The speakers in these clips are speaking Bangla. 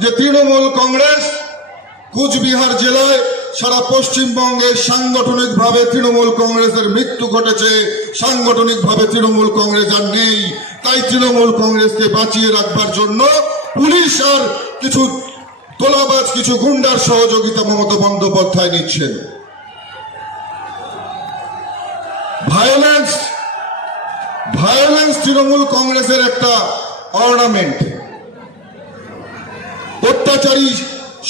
যে তৃণমূল কংগ্রেস কুচবিহার জেলায় সারা পশ্চিমবঙ্গে সাংগঠনিকভাবে তৃণমূল কংগ্রেসের মৃত্যু ঘটেছে, সাংগঠনিকভাবে তৃণমূল কংগ্রেস আর নেই। তাই তৃণমূল কংগ্রেসকে বাঁচিয়ে রাখবার জন্য পুলিশ আর কিছু তোলাবাজ কিছু গুন্ডার সহযোগিতা মমতা বন্দ্যোপাধ্যায় নিচ্ছেন। ভায়োলেন্স তৃণমূল কংগ্রেসের একটা অর্নামেন্ট। অত্যাচারী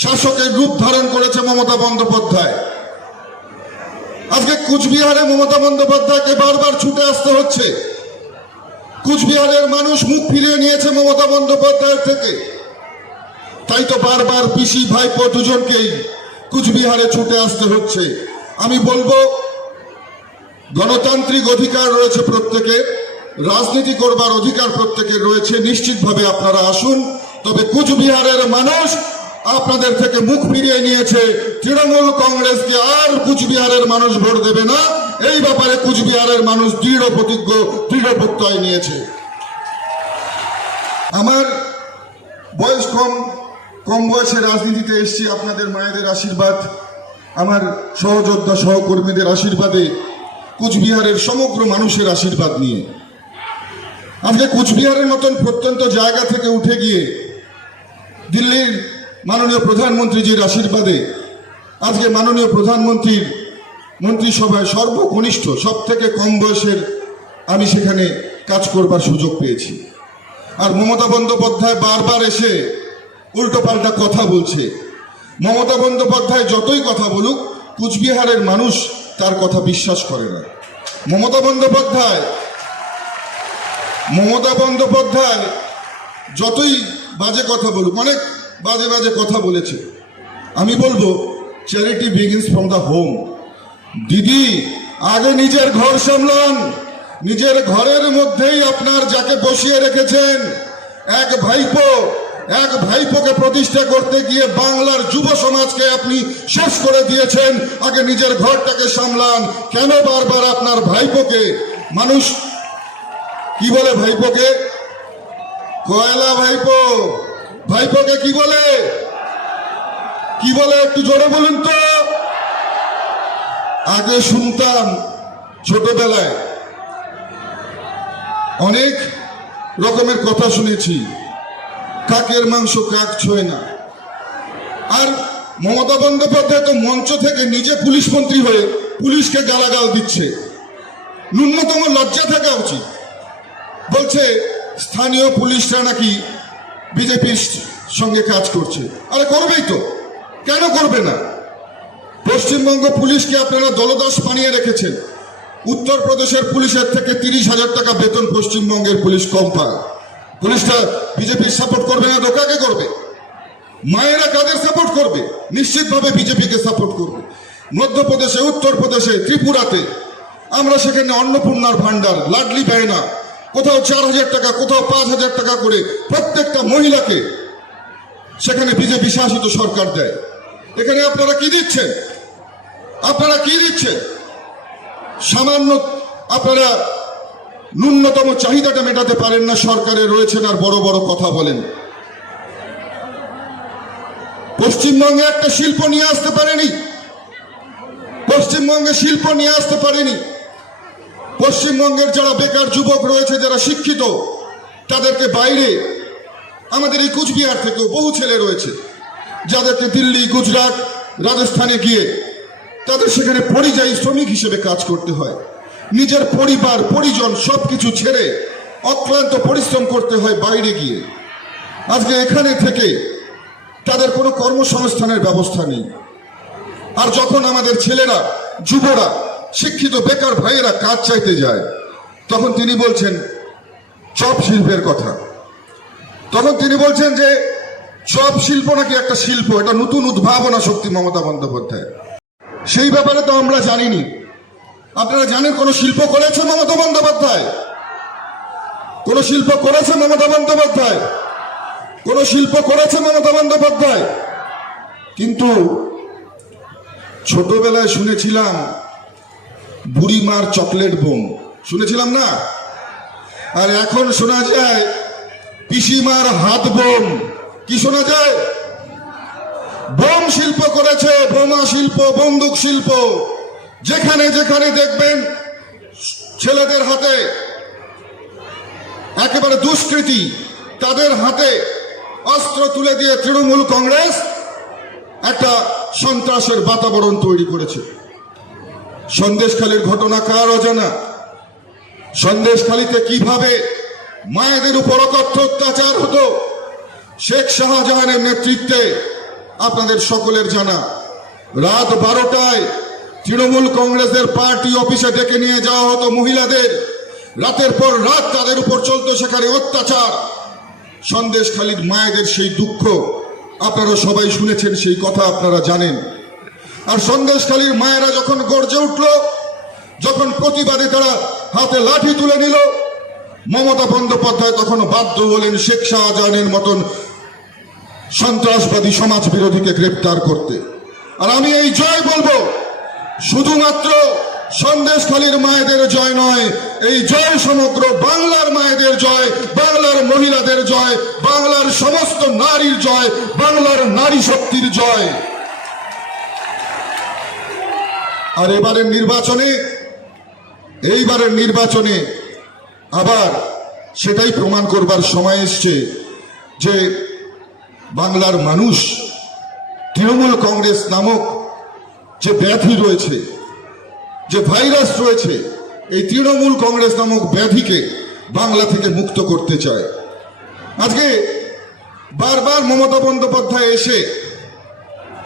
শাসকের রূপ ধারণ করেছে মমতা বন্দ্যোপাধ্যায়। আজকে কুচবিহারে মমতা বন্দ্যোপাধ্যায়কে বারবার ছুটে আসতে হচ্ছে। কুচবিহারের মানুষ মুখ ফিরিয়ে নিয়েছে মমতা বন্দ্যোপাধ্যায়ের থেকে। তাই তো বারবার পিসি ভাইপো দুজনকেই কুচবিহারে ছুটে আসতে হচ্ছে। আমি বলবো, গণতান্ত্রিক অধিকার রয়েছে প্রত্যেকের, রাজনীতি করবার অধিকার প্রত্যেকের রয়েছে, নিশ্চিতভাবে আপনারা আসুন। তবে কুচবিহারের মানুষ আপনাদের থেকে মুখ ফিরিয়ে নিয়েছে। তৃণমূল কংগ্রেসকে আর কুচবিহারের মানুষ ভোট দেবে না, এই ব্যাপারে কুচবিহারের মানুষ দৃঢ় প্রতিজ্ঞ, দৃঢ় প্রত্যয় নিয়েছে। আমার বয়স কম বয়সে রাজনীতিতে এসেছি আপনাদের মায়েদের আশীর্বাদ, আমার সহযোদ্ধা সহকর্মীদের আশীর্বাদে, কুচবিহারের সমগ্র মানুষের আশীর্বাদ নিয়ে। আজকে কুচবিহারের মতন প্রত্যন্ত জায়গা থেকে উঠে গিয়ে দিল্লির মাননীয় প্রধানমন্ত্রীজির আশীর্বাদে আজকে মাননীয় প্রধানমন্ত্রীর মন্ত্রিসভায় সর্বকনিষ্ঠ সব থেকে কম বয়সের আমি সেখানে কাজ করবার সুযোগ পেয়েছি। আর মমতা বন্দ্যোপাধ্যায় বারবার এসে উল্টোপাল্টা কথা বলছে। মমতা বন্দ্যোপাধ্যায় যতই কথা বলুক, কুচবিহারের মানুষ তার কথা বিশ্বাস করে না। মমতা বন্দ্যোপাধ্যায় যতই বাজে কথা বলুক, অনেক বাজে কথা বলেছে। আমি বলবো, charity begins from the home. দিদি, আগে নিজের ঘর সামলান। নিজের ঘরের মধ্যেই আপনার যাকে বসিয়ে রেখেছেন এক ভাইপোকে প্রতিষ্ঠা করতে গিয়ে বাংলার যুব সমাজকে আপনি শেষ করে দিয়েছেন। আগে নিজের ঘরটাকে সামলান। কেন বারবার আপনার ভাইপোকে, মানুষ কি বলে ভাইপোকে? কয়লা ভাইপোকে কি বলে একটু জোরে বলুন তো। আগে শুনতাম ছোটবেলায়, অনেক রকমের কথা শুনেছি, কাকের মাংস কাক ছোঁয় না। আর মমতা বন্দ্যোপাধ্যায় তো মঞ্চ থেকে নিজে পুলিশ মন্ত্রী হয়ে পুলিশকে গালাগাল দিচ্ছে। ন্যূনতম লজ্জা থাকা উচিত। বলছে স্থানীয় পুলিশরা নাকি বিজেপির সঙ্গে কাজ করছে। আরে করবেই তো, কেন করবে না? পশ্চিমবঙ্গ পুলিশকে আপনারা দলদাস বানিয়ে রেখেছেন। উত্তরপ্রদেশের পুলিশের থেকে 30,000 টাকা বেতন পশ্চিমবঙ্গের পুলিশ কম পায়। পুলিশটা বিজেপির সাপোর্ট করবে না তো কাকে করবে? মায়েরা কাদের সাপোর্ট করবে? নিশ্চিতভাবে বিজেপিকে সাপোর্ট করবে। মধ্যপ্রদেশে, উত্তরপ্রদেশে, ত্রিপুরাতে আমরা সেখানে অন্নপূর্ণার ভান্ডার, লাডলি পায়না, কোথাও 4,000 টাকা, কোথাও 5,000 টাকা করে প্রত্যেকটা মহিলাকে সেখানে বিজেপি শাসিত সরকার দেয়। এখানে আপনারা কি দিচ্ছেন? সামান্য আপনারা ন্যূনতম চাহিদাটা মেটাতে পারেন না। সরকারে রয়েছেন আর বড় বড় কথা বলেন। পশ্চিমবঙ্গে একটা শিল্প নিয়ে আসতে পারেনি। পশ্চিমবঙ্গের যারা বেকার যুবক রয়েছে, যারা শিক্ষিত, তাদেরকে বাইরে, আমাদের এই কুচবিহার থেকেও বহু ছেলে রয়েছে যাদেরকে দিল্লি, গুজরাট, রাজস্থানে গিয়ে তাদের সেখানে পরিযায়ী শ্রমিক হিসেবে কাজ করতে হয়। নিজের পরিবার পরিজন সবকিছু ছেড়ে অক্লান্ত পরিশ্রম করতে হয় বাইরে গিয়ে। আজকে এখানে থেকে তাদের কোনো কর্মসংস্থানের ব্যবস্থা নেই। আর যখন আমাদের ছেলেরা, যুবরা, শিক্ষিত বেকার ভাইয়েরা কাজ চাইতে যায়, তখন তিনি বলছেন চপ শিল্পের কথা। তখন তিনি বলছেন যে চপ শিল্প নাকি একটা শিল্প, এটা নতুন উদ্ভাবনা শক্তি মমতা বন্দ্যোপাধ্যায়। সেই ব্যাপারে তো আমরা জানিনি। আপনারা জানেন কোন শিল্প করেছে মমতা বন্দ্যোপাধ্যায়? কোন শিল্প করেছে মমতা বন্দ্যোপাধ্যায়? কিন্তু ছোটবেলায় শুনেছিলাম বুড়িমার চকলেট বোম, শুনেছিলাম না? আর এখন শোনা যায় পিসিমার হাত বোম। কি শোনা যায়? বোম শিল্প করেছে, বোমা শিল্প, বন্দুক শিল্প। যেখানে যেখানে দেখবেন ছেলেদের হাতে একেবারে দুষ্কৃতী, তাদের হাতে অস্ত্র তুলে দিয়ে তৃণমূল কংগ্রেস একটা সন্ত্রাসের বাতাবরণ তৈরি করেছে। সন্দেশখালীর ঘটনা কার অজানা? সন্দেশখালীতে কিভাবে মায়েদের উপর অকথ্য অত্যাচার হতো শেখ শাহজাহানের নেতৃত্বে আপনাদের সকলের জানা। রাত 12টায় তৃণমূল কংগ্রেসের পার্টি অফিসে ডেকে নিয়ে যাওয়া হতো মহিলাদের। রাতের পর রাত তাদের উপর চলতো সেখানে অত্যাচার। সন্দেশখালীর মায়েদের সেই দুঃখ আপনারা সবাই শুনেছেন, সেই কথা আপনারা জানেন। আর সন্দেশখালীর মায়েরা যখন গর্জে উঠল, যখন প্রতিবাদে তারা হাতে লাঠি তুলে নিল, মমতা বন্দ্যোপাধ্যায় তখন বাধ্য হলেন শেখ শাহজাহানের মতন সন্ত্রাসবাদী সমাজ বিরোধীকে গ্রেপ্তার করতে। আর আমি এই জয় বলবো, শুধুমাত্র সন্দেশখালীর মায়েদের জয় নয়, এই জয় সমগ্র বাংলার মায়েদের জয়, বাংলার মহিলাদের জয়, বাংলার সমস্ত নারীর জয়, বাংলার নারী শক্তির জয়। আর এইবারের নির্বাচনে আবার সেটাই প্রমাণ করবার সময় এসছে যে বাংলার মানুষ তৃণমূল কংগ্রেস নামক যে ব্যাধি রয়েছে, যে ভাইরাস রয়েছে, এই তৃণমূল কংগ্রেস নামক ব্যাধিকে বাংলা থেকে মুক্ত করতে চায়। আজকে বারবার মমতা বন্দ্যোপাধ্যায় এসে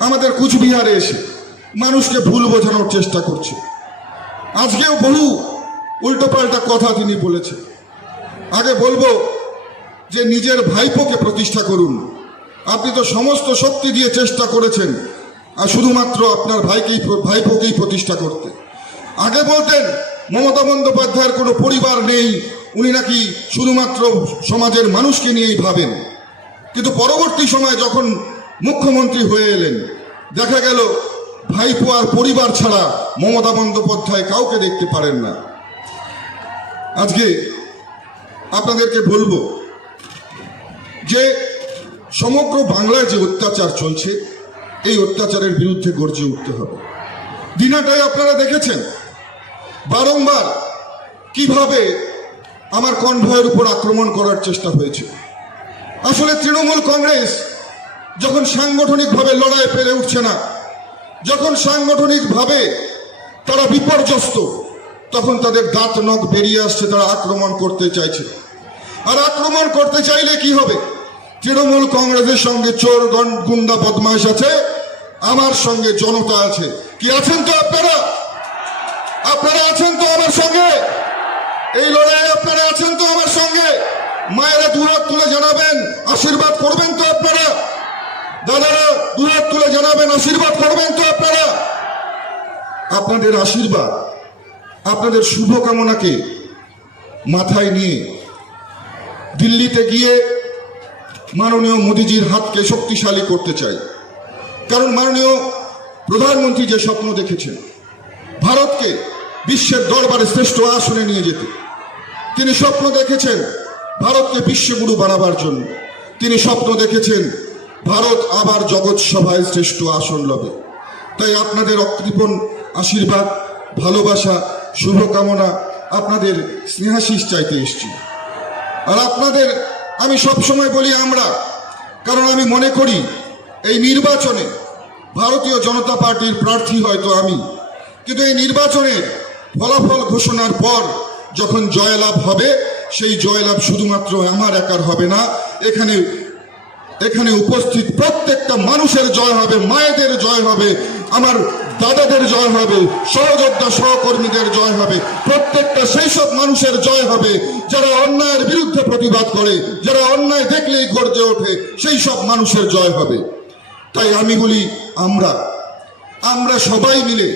আমাদের কুচবিহারে এসে মানুষকে ভুল বোঝানোর চেষ্টা করছে। আজকেও বহু উল্টোপাল্টা কথা তিনি বলেছেন। আগে বলবো যে নিজের ভাইপোকে প্রতিষ্ঠা করুন। আপনি তো সমস্ত শক্তি দিয়ে চেষ্টা করেছেন আর শুধুমাত্র আপনার ভাইপোকেই প্রতিষ্ঠা করতে। আগে বলতেন মমতা বন্দ্যোপাধ্যায়ের কোনো পরিবার নেই, উনি নাকি শুধুমাত্র সমাজের মানুষকে নিয়েই ভাবেন। কিন্তু পরবর্তী সময়ে যখন মুখ্যমন্ত্রী হয়ে এলেন, দেখা গেল ভাইপো আর পরিবার ছাড়া মমতা বন্দ্যোপাধ্যায় কাউকে দেখতে পারেন না। আজকে আপনাদেরকে বলবো যে সমগ্র বাংলায় যে অত্যাচার চলছে, এই অত্যাচারের বিরুদ্ধে গর্জে উঠতে হবে। দিনাটায় আপনারা দেখেছেন বারংবার কিভাবে আমার কনভয়ের উপর আক্রমণ করার চেষ্টা হয়েছে। আসলে তৃণমূল কংগ্রেস যখন সাংগঠনিকভাবে লড়াই পেরে উঠছে না, যখন সাংগঠনিকভাবে তারা বিপর্যস্ত, তখন তাদের দাঁত নখ বেরিয়ে আসছে, তারা আক্রমণ করতে চাইছে। আর আক্রমণ করতে চাইলে কি হবে? তৃণমূল কংগ্রেসের সঙ্গে চোর গুন্ডা বদমাইশ আছে, আমার সঙ্গে জনতা আছে। কি আছেন তো আপনারা? আপনারা আছেন তো আমার সঙ্গে? এই লড়াইয়ে আপনারা আছেন তো আমার সঙ্গে? মায়েরা দুহাত তুলে জানাবেন আশীর্বাদ করবেন তো আপনারা? দাদারা দুহাত তুলে জানাবেন আশীর্বাদ করবেন তো আপনারা? আপনাদের আশীর্বাদ, আপনাদের শুভকামনাকে মাথায় নিয়ে দিল্লিতে গিয়ে মাননীয় মোদিজির হাতকে শক্তিশালী করতে চাই। কারণ মাননীয় প্রধানমন্ত্রী যে স্বপ্ন দেখেছেন ভারতকে বিশ্বের দরবারে শ্রেষ্ঠ আসনে নিয়ে যেতে, তিনি স্বপ্ন দেখেছেন ভারতকে বিশ্বগুরু বানাবার জন্য। তিনি স্বপ্ন দেখেছেন ভারত আবার জগৎ সভায় শ্রেষ্ঠ আসন লবে। তাই আপনাদের অকৃপণ আশীর্বাদ, ভালোবাসা, শুভকামনা, আপনাদের স্নেহাশিস চাইতে এসেছি। আর আপনাদের আমি সবসময় বলি আমরা, কারণ আমি মনে করি এই নির্বাচনে ভারতীয় জনতা পার্টির প্রার্থী হয়তো আমি, কিন্তু এই নির্বাচনের ফলাফল ঘোষণার পর যখন জয়লাভ হবে, সেই জয়লাভ শুধুমাত্র আমার একার হবে না, এখানে উপস্থিত প্রত্যেকটা মানুষের জয় হবে, মায়েদের জয় হবে, আমার দাদাদের জয় হবে, সহযোদ্ধা সহকর্মীদের জয় হবে, প্রত্যেকটা সেই সব মানুষের জয় হবে যারা অন্যায়ের বিরুদ্ধে প্রতিবাদ করে, যারা অন্যায় দেখলেই গর্জে ওঠে, সেই সব মানুষের জয় হবে। তাই আমি বলি আমরা সবাই মিলে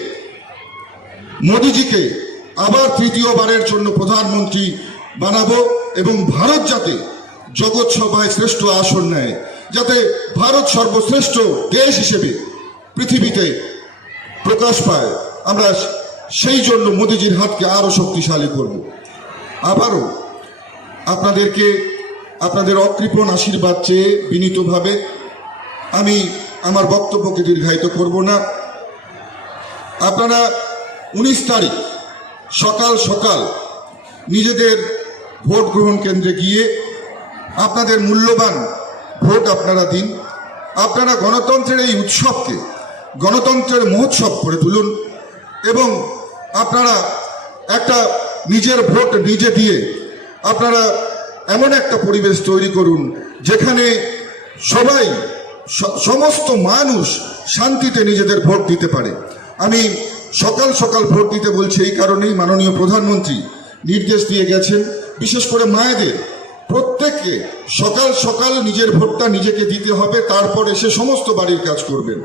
মোদিজিকে আবার তৃতীয়বারের জন্য প্রধানমন্ত্রী বানাবো এবং ভারত যাতে জগৎ সভায় শ্রেষ্ঠ আসন নেয়, যাতে ভারত সর্বশ্রেষ্ঠ দেশ হিসেবে পৃথিবীতে প্রকাশ পায়, আমরা সেই জন্য মোদিজির হাতকে আরো শক্তিশালী করব। আবারও আপনাদেরকে আপনাদের অকৃপণ আশীর্বাদ চেয়ে বিনীতভাবে আমি আমার বক্তব্যকে দীর্ঘায়িত করব না। আপনারা 19 তারিখ সকাল সকাল নিজেদের ভোট গ্রহণ কেন্দ্রে গিয়ে আপনাদের মূল্যবান ভোট আপনারা দিন। আপনারা গণতন্ত্রের এই উৎসবকে গণতন্ত্রের মহোৎসব করে তুলুন এবং আপনারা একটা নিজের ভোট নিজে দিয়ে আপনারা এমন একটা পরিবেশ তৈরি করুন যেখানে সবাই সমস্ত মানুষ শান্তিতে নিজেদের ভোট দিতে পারে। আমি সকাল সকাল ভোট দিতে বলছি এই কারণেই, মাননীয় প্রধানমন্ত্রী নির্দেশ দিয়ে গেছেন বিশেষ করে মায়েদের প্রত্যেককে সকাল সকাল নিজের ভোটটা নিজেকে দিতে হবে, তারপর এসে সমস্ত বাড়ির কাজ করবেন।